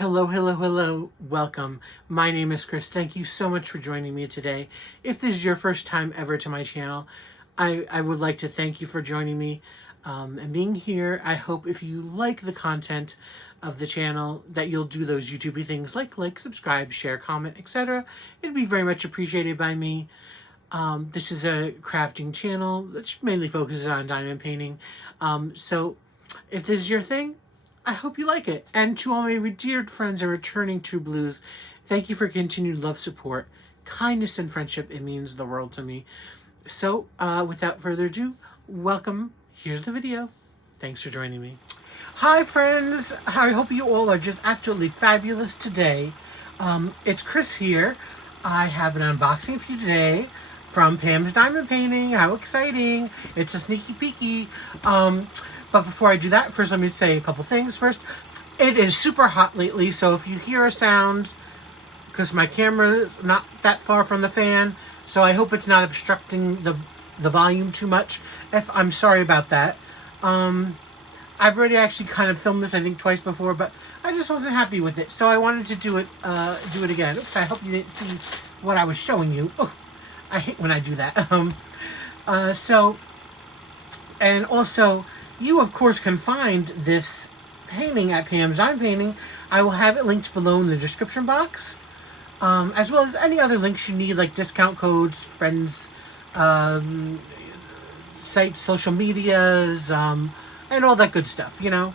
Hello, hello, hello. Welcome. My name is Chris. Thank you so much for joining me today. If this is your first time ever to my channel, I would like to thank you for joining me and being here. I hope if you like the content of the channel that you'll do those YouTubey things like, subscribe, share, comment, etc. It'd be very much appreciated by me. This is a crafting channel that mainly focuses on diamond painting. So if this is your thing, I hope you like it. And to all my revered friends and returning True Blues, thank you for continued love, support, kindness, and friendship. It means the world to me. So, without further ado, welcome. Here's the video. Thanks for joining me. Hi, friends. I hope you all are just absolutely fabulous today. It's Chris here. I have an unboxing for you today from Pam's Diamond Painting. How exciting. It's a sneaky peeky. But before I do that, first let me say a couple things. First, it is super hot lately, so if you hear a sound, because my camera is not that far from the fan, so I hope it's not obstructing the volume too much. I'm sorry about that. I've already actually kind of filmed this, I think, twice before, but I just wasn't happy with it, so I wanted to do it again. Oops, I hope you didn't see what I was showing you. Oh, I hate when I do that. And also, you, of course, can find this painting at Pam's Diamond Painting. I will have it linked below in the description box, as well as any other links you need, like discount codes, friends, sites, social medias, and all that good stuff, you know.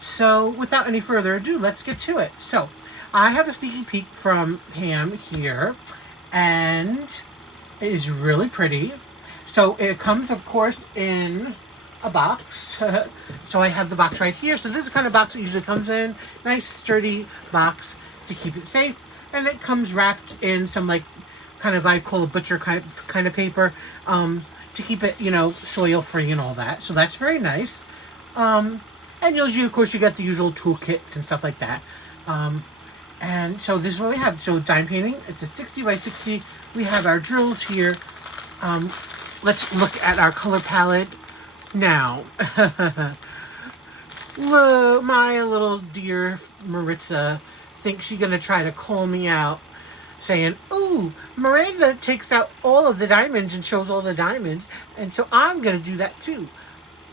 So, without any further ado, let's get to it. So, I have a sneaky peek from Pam here, and it is really pretty. So, it comes, of course, in a box. So I have the box right here. So this is the kind of box it usually comes in. Nice sturdy box to keep it safe. And it comes wrapped in some, like, kind of, I call a butcher kind of paper, to keep it, you know, soil free and all that. So that's very nice. And usually, of course, you get the usual toolkits and stuff like that. And so this is what we have. So diamond painting, it's a 60 by 60. We have our drills here. Let's look at our color palette. Now, my little dear Maritza thinks she's going to try to call me out, saying, ooh, Miranda takes out all of the diamonds and shows all the diamonds, and so I'm going to do that too.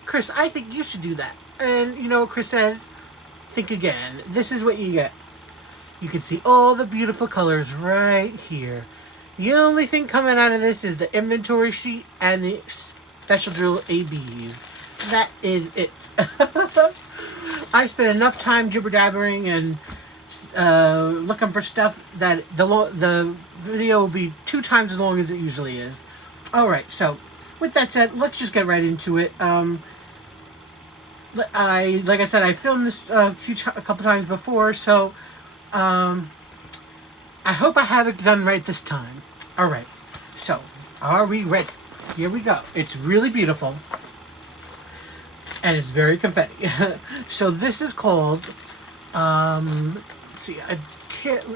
Chris, I think you should do that. And, you know, Chris says, think again. This is what you get. You can see all the beautiful colors right here. The only thing coming out of this is the inventory sheet and the special drill ABs. That is it. I spent enough time jibber-dabbering and looking for stuff that the video will be 2 times as long as it usually is. Alright, so with that said, let's just get right into it. Like I said, I filmed this a couple times before, so I hope I have it done right this time. Alright, so are we ready? Here we go. It's really beautiful. And it's very confetti. So this is called, let's see,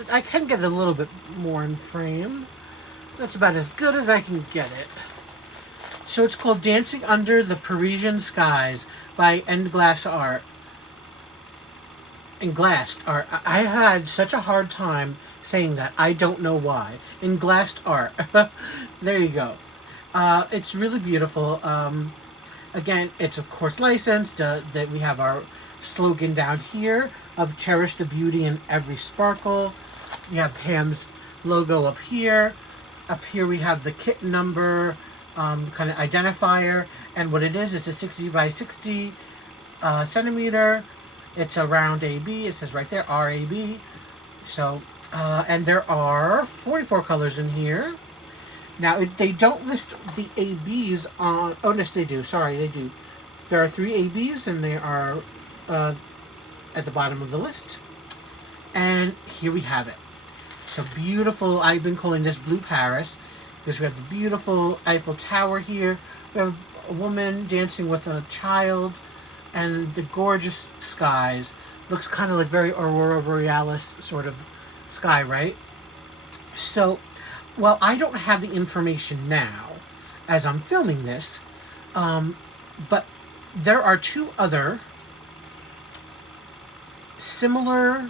I can get it a little bit more in frame. That's about as good as I can get it. So it's called Dancing Under the Parisian Skies by Endglassed Art. Englassed Art. I had such a hard time saying that. I don't know why. Englassed Art. There you go. It's really beautiful. Again, it's of course licensed. That we have our slogan down here of cherish the beauty in every sparkle. We have Pam's logo up here. Up here we have the kit number, kind of identifier, and what it is. It's a 60 by 60 centimeter. It's a round AB. It says right there RAB. So, and there are 44 colors in here. Now, they don't list the ABs on... Oh, yes, they do. Sorry, they do. There are 3 ABs, and they are at the bottom of the list. And here we have it. So beautiful. I've been calling this Blue Paris, because we have the beautiful Eiffel Tower here. We have a woman dancing with a child, and the gorgeous skies. Looks kind of like very Aurora Borealis sort of sky, right? So... well, I don't have the information now as I'm filming this, but there are 2 other similar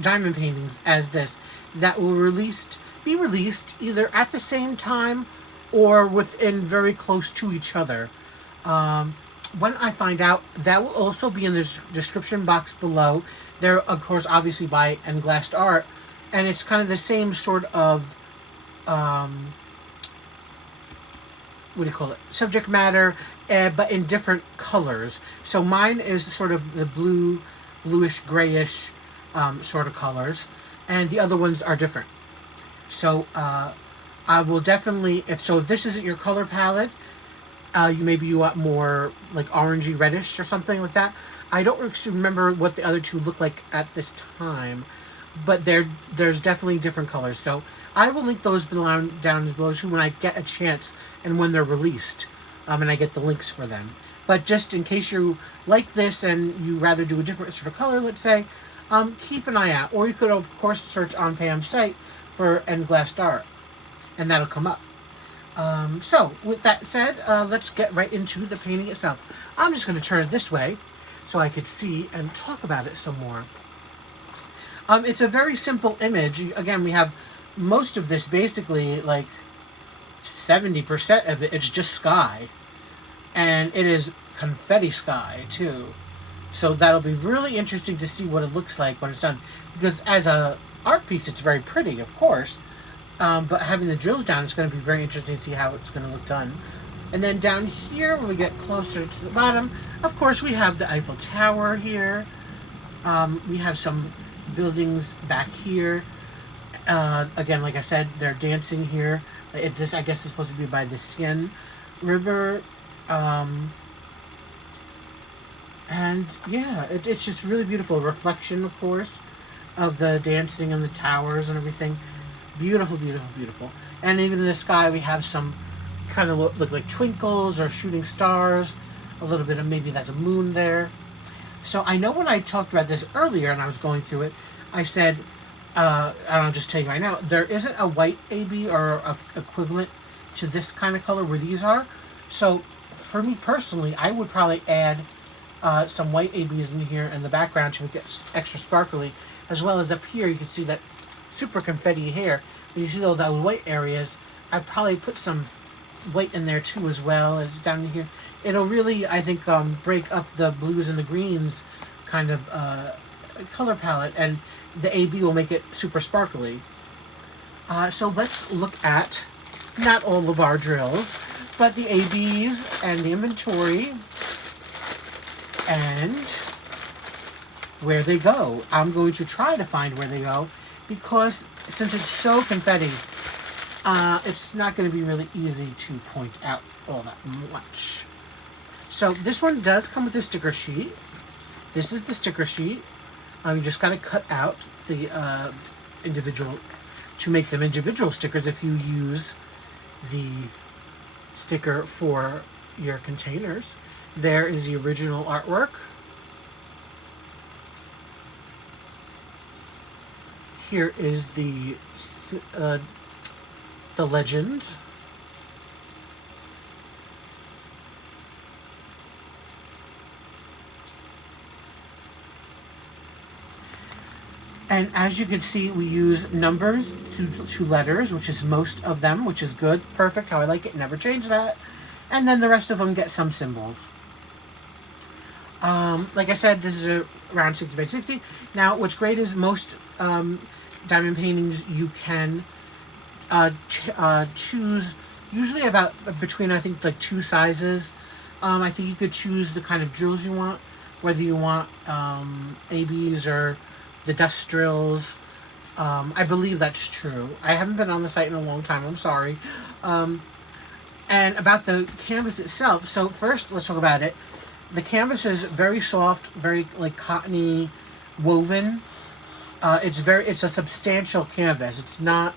diamond paintings as this that will be released either at the same time or within very close to each other. When I find out, that will also be in the description box below. They're, of course, obviously by Englassed Art, and it's kind of the same sort of, what do you call it, subject matter, but in different colors. So mine is sort of the bluish, grayish sort of colors, and the other ones are different. So I will definitely, if this isn't your color palette, maybe you want more like orangey reddish or something like that. I don't remember what the other two look like at this time, but there's definitely different colors. So I will link those down below when I get a chance and when they're released, and I get the links for them. But just in case you like this and you rather do a different sort of color, let's say, keep an eye out. Or you could, of course, search on PAM's site for Englassed Art, and that'll come up. So, with that said, let's get right into the painting itself. I'm just going to turn it this way so I could see and talk about it some more. It's a very simple image. Again, we have most of this, basically, like 70% of it, it's just sky. And it is confetti sky, too. So that'll be really interesting to see what it looks like when it's done. Because as a art piece, it's very pretty, of course. But having the drills down, it's going to be very interesting to see how it's going to look done. And then down here, when we get closer to the bottom, of course, we have the Eiffel Tower here. We have some buildings back here. Again, like I said, they're dancing here. This, I guess, is supposed to be by the Seine River. And yeah, it's just really beautiful. Reflection, of course, of the dancing and the towers and everything. Beautiful, beautiful, beautiful. And even in the sky, we have some kind of look like twinkles or shooting stars. A little bit of maybe that's a moon there. So I know when I talked about this earlier and I was going through it, I said, I'll just tell you right now, there isn't a white AB or a equivalent to this kind of color where these are. So for me personally, I would probably add some white ABs in here in the background to make it extra sparkly. As well as up here, you can see that super confetti hair. When you see all those white areas, I'd probably put some white in there too as well as down here. It'll really, I think, break up the blues and the greens kind of color palette, and the AB will make it super sparkly. So let's look at not all of our drills, but the ABs and the inventory and where they go. I'm going to try to find where they go, because since it's so confetti, it's not going to be really easy to point out all that much. So this one does come with a sticker sheet. This is the sticker sheet. You just got to cut out the individual to make them individual stickers if you use the sticker for your containers. There is the original artwork. Here is the legend. And as you can see, we use numbers to letters, which is most of them, which is good, perfect, how I like it, never change that. And then the rest of them get some symbols. Like I said, this is around 60 by 60. Now, what's great is most diamond paintings you can choose usually about between, I think, like 2 sizes. I think you could choose the kind of drills you want, whether you want ABs or the dust drills. I believe that's true. I haven't been on the site in a long time, I'm sorry. And about the canvas itself, so first let's talk about it. The canvas is very soft, very like cottony, woven. It's a substantial canvas. It's not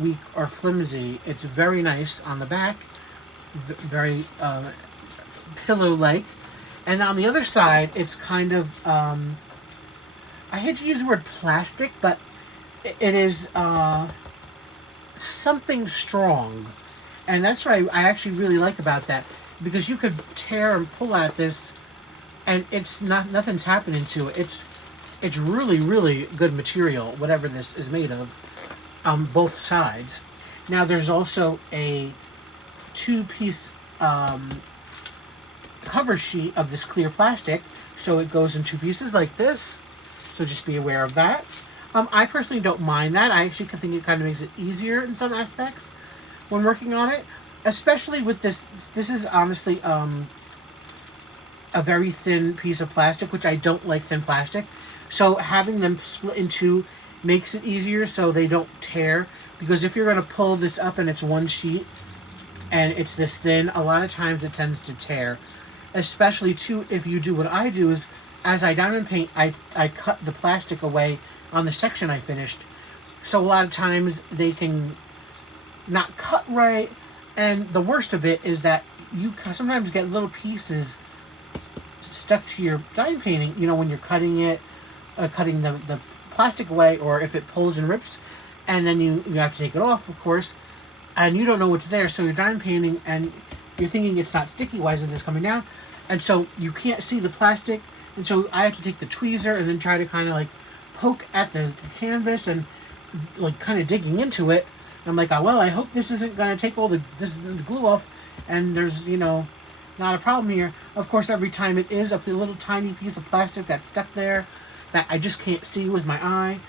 weak or flimsy. It's very nice on the back, very pillow-like. And on the other side, it's kind of, I hate to use the word plastic, but it is something strong. And that's what I actually really like about that, because you could tear and pull at this and it's nothing's happening to it. It's really, really good material, whatever this is made of, both sides. Now there's also a 2-piece cover sheet of this clear plastic, so it goes in 2 pieces like this. So just be aware of that. I personally don't mind that. I actually think it kind of makes it easier in some aspects when working on it, especially with this. This is honestly a very thin piece of plastic, which I don't like thin plastic. So having them split in 2 makes it easier so they don't tear. Because if you're going to pull this up and it's one sheet and it's this thin, a lot of times it tends to tear. Especially too, if you do what I do is, as I diamond paint, I cut the plastic away on the section I finished. So a lot of times they can not cut right. And the worst of it is that you sometimes get little pieces stuck to your diamond painting, you know, when you're cutting it, cutting the plastic away, or if it pulls and rips, and then you have to take it off, of course, and you don't know what's there, so you're diamond painting, and you're thinking it's not sticky, why isn't this coming down? And so you can't see the plastic, and so I have to take the tweezer and then try to kind of like poke at the canvas and like kind of digging into it. And I'm like, oh, well, I hope this isn't going to take all the glue off, and there's, you know, not a problem here. Of course, every time it is a little tiny piece of plastic that's stuck there that I just can't see with my eye,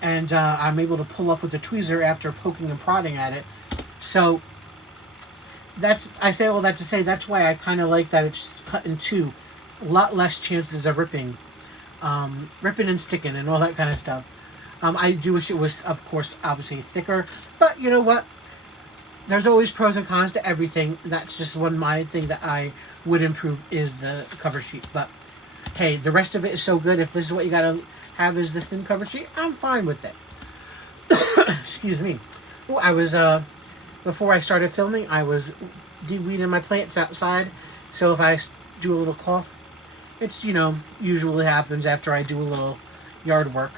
and I'm able to pull off with the tweezer after poking and prodding at it. So I say all that to say that's why I kind of like that it's cut in 2. A lot less chances of ripping and sticking and all that kind of stuff. I do wish it was, of course, obviously thicker, but you know what? There's always pros and cons to everything. That's just my thing that I would improve is the cover sheet. But hey, the rest of it is so good. If this is what you gotta have is this thin cover sheet, I'm fine with it. Excuse me. Oh, I was before I started filming, I was de-weeding my plants outside. So if I do a little cough, it's, you know, usually happens after I do a little yard work.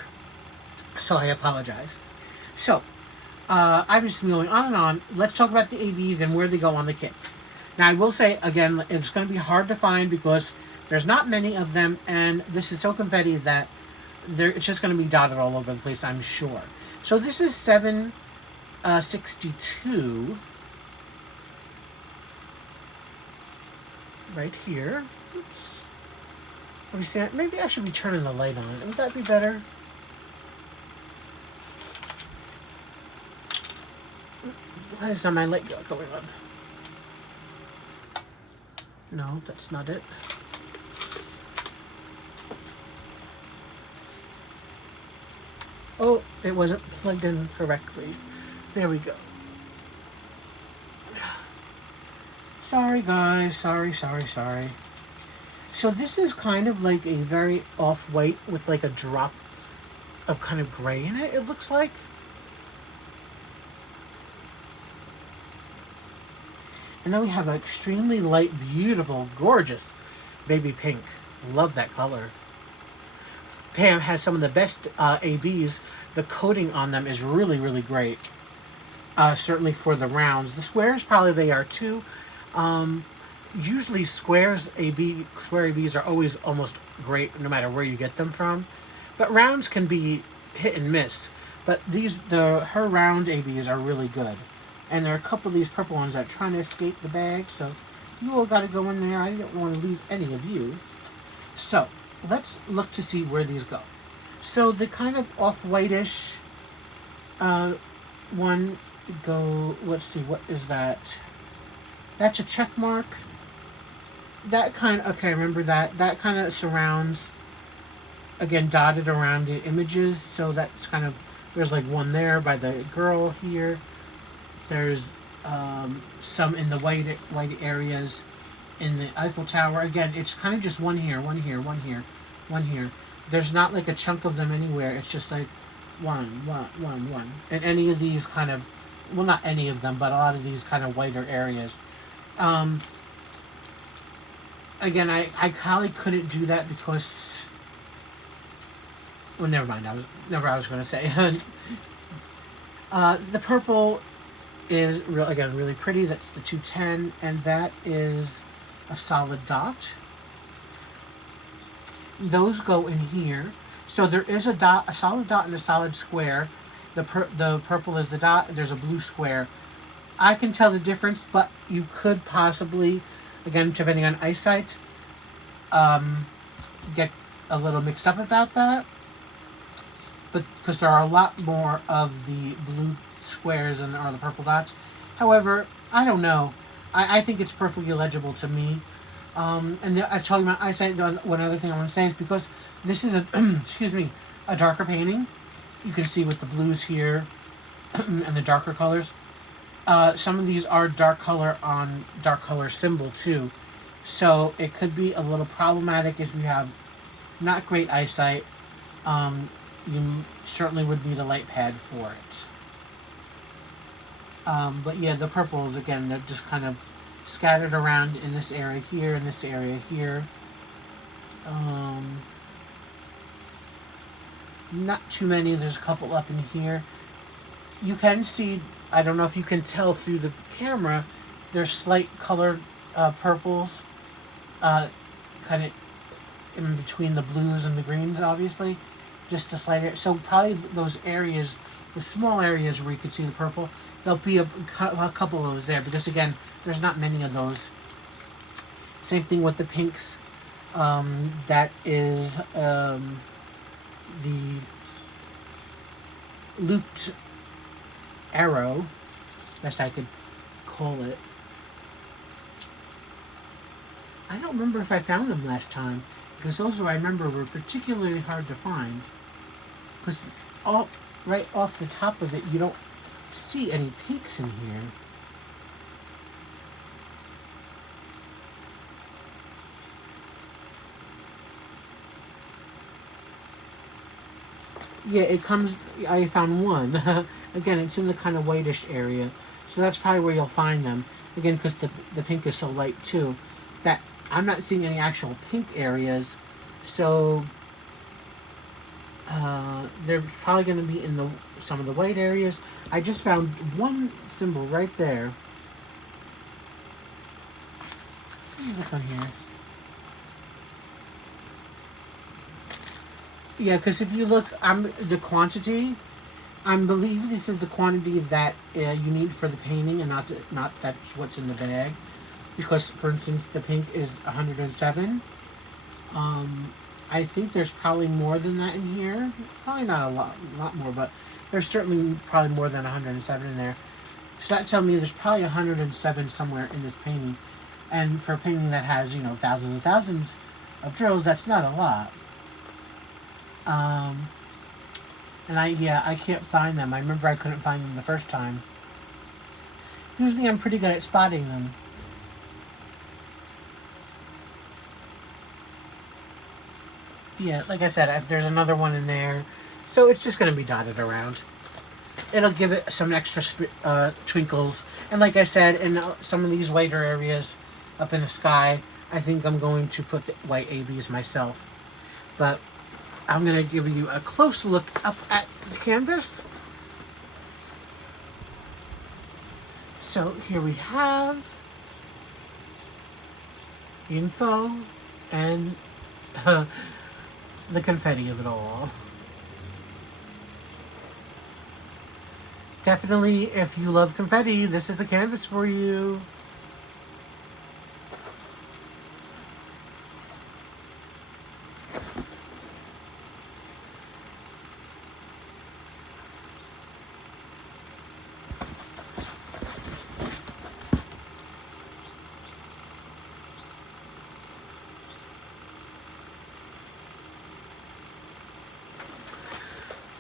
So I apologize. So I've just been going on and on. Let's talk about the ABs and where they go on the kit. Now, I will say, again, it's going to be hard to find because there's not many of them, and this is so confetti that it's just going to be dotted all over the place, I'm sure. So this is 762 right here. Oops. Let me see. Maybe I should be turning the light on. Would that be better? Why is my light going on? No, that's not it. Oh, it wasn't plugged in correctly. There we go. Sorry, guys. Sorry. So this is kind of like a very off-white with like a drop of kind of gray in it, it looks like. And then we have an extremely light, beautiful, gorgeous baby pink. Love that color. PAM has some of the best ABs. The coating on them is really, really great. Certainly for the rounds. The squares, probably they are too. Usually square ABs are always almost great no matter where you get them from. But rounds can be hit and miss. But her round ABs are really good. And there are a couple of these purple ones that are trying to escape the bag, so you all got to go in there. I didn't want to leave any of you. So let's look to see where these go. So the kind of off-whitish one let's see, what is that? That's a check mark. That kind of, okay, I remember that. That kind of surrounds, again, dotted around the images. So that's kind of, there's like one there by the girl here. There's some in the white areas in the Eiffel Tower. Again, it's kind of just one here, one here, one here, one here. There's not like a chunk of them anywhere. It's just like one. And any of these kind of, well, not any of them, but a lot of these kind of whiter areas. Again, I probably couldn't do that because, well, never mind. I was going to say. The purple is again really pretty. That's the 210, and that is a solid dot. Those go in here. So there is a dot, a solid dot and a solid square. The purple is the dot. There's a blue square. I can tell the difference, but you could possibly, again, depending on eyesight, get a little mixed up about that. But because there are a lot more of the blue squares than there are the purple dots. However, I don't know. I think it's perfectly legible to me. I told you my eyesight. One other thing I want to say is because this is a excuse me, a darker painting. You can see with the blues here and the darker colors. Some of these are dark color on dark color symbol too, so it could be a little problematic if you have not great eyesight. You certainly would need a light pad for it. But yeah, the purples, again, they're just kind of scattered around in this area here, in this area here. Not too many. There's a couple up in here. You can see, I don't know if you can tell through the camera, there's slight colored purples kind of in between the blues and the greens, obviously. Just a slight area. So probably those areas, the small areas where you can see the purple, there'll be a couple of those there, because again, there's not many of those. Same thing with the pinks. That is the looped arrow, best I could call it. I don't remember if I found them last time, because those I remember were particularly hard to find. Because right off the top of it, you don't see any peaks in here. Yeah, it comes, I found one. Again, it's in the kind of whitish area. So that's probably where you'll find them. Again, because the pink is so light too. That I'm not seeing any actual pink areas. So they're probably going to be in some of the white areas. I just found one symbol right there. Let me look on here. Yeah, because if you look, the quantity, I believe this is the quantity that you need for the painting, and not that's what's in the bag. Because, for instance, the pink is 107. I think there's probably more than that in here. Probably not a lot more, but there's certainly probably more than 107 in there. So that tells me there's probably 107 somewhere in this painting. And for a painting that has, thousands and thousands of drills, that's not a lot. And I can't find them. I remember I couldn't find them the first time. Usually I'm pretty good at spotting them. Yeah, like I said, there's another one in there. So it's just going to be dotted around. It'll give it some extra twinkles. And like I said, in some of these whiter areas up in the sky, I think I'm going to put the white ABs myself. But I'm going to give you a close look up at the canvas. So here we have info and the confetti of it all. Definitely, if you love confetti, this is a canvas for you.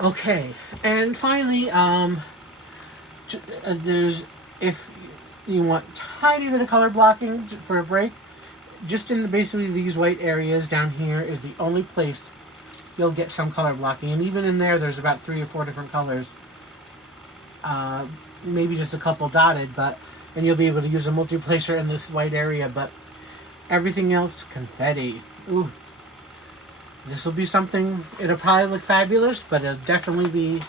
Okay, and finally, there's, if you want tiny bit of color blocking for a break, just in basically these white areas down here is the only place you'll get some color blocking, and even in there's about 3 or 4 different colors, maybe just a couple dotted, and you'll be able to use a multiplacer in this white area, but everything else, confetti. Ooh. This will be something, it'll probably look fabulous, but it'll definitely be,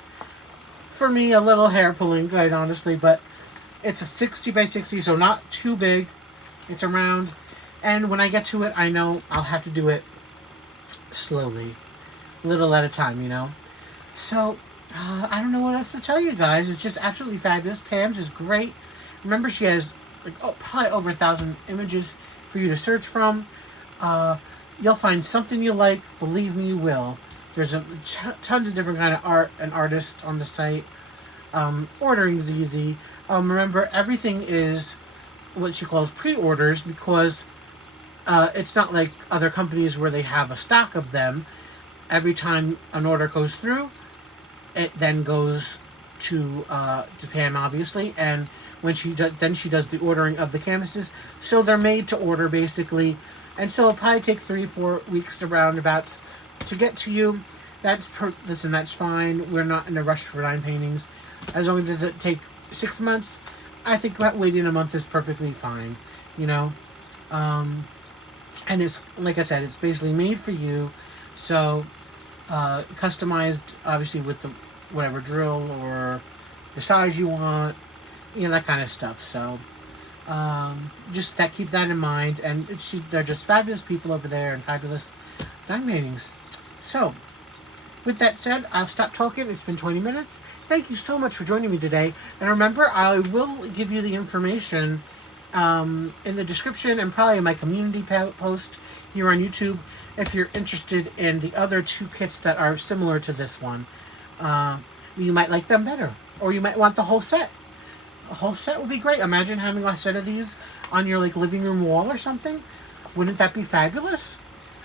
for me, a little hair pulling, quite honestly, but it's a 60 by 60, so not too big. It's around, and when I get to it, I know I'll have to do it slowly. little at a time, you know. So, I don't know what else to tell you guys. It's just absolutely fabulous. Pam's is great. Remember, she has like probably over 1,000 images for you to search from. You'll find something you like. Believe me, you will. There's tons of different kind of art and artists on the site. Ordering's easy. Remember, everything is what she calls pre-orders because it's not like other companies where they have a stock of them. Every time an order goes through, it then goes to Pam, obviously, and when she does the ordering of the canvases, so they're made to order basically, and so it'll probably take 3-4 weeks around about to get to you. Listen, that's fine. We're not in a rush for 9 paintings. As long as it take 6 months, I think that waiting a month is perfectly fine. You know, and it's like I said, it's basically made for you, so. Customized, obviously, with the whatever drill or the size you want, you know, that kind of stuff. So, just keep that in mind. And they're just fabulous people over there and fabulous diamond paintings. So, with that said, I'll stop talking. It's been 20 minutes. Thank you so much for joining me today. And remember, I will give you the information in the description and probably in my community post here on YouTube if you're interested in the other 2 kits that are similar to this one. You might like them better, or you might want the whole set. A whole set would be great. Imagine having a set of these on your like living room wall or something. Wouldn't that be fabulous?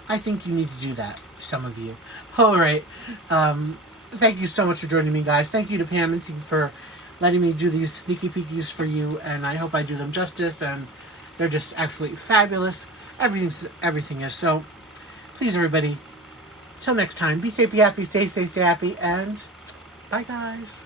I think you need to do that, some of you. All right. Thank you so much for joining me, guys. Thank you to Pam and team for letting me do these sneaky peekies for you, and I hope I do them justice, and they're just absolutely fabulous. Everything is. So, please, everybody, till next time, be safe, be happy, stay safe, stay happy, and bye, guys.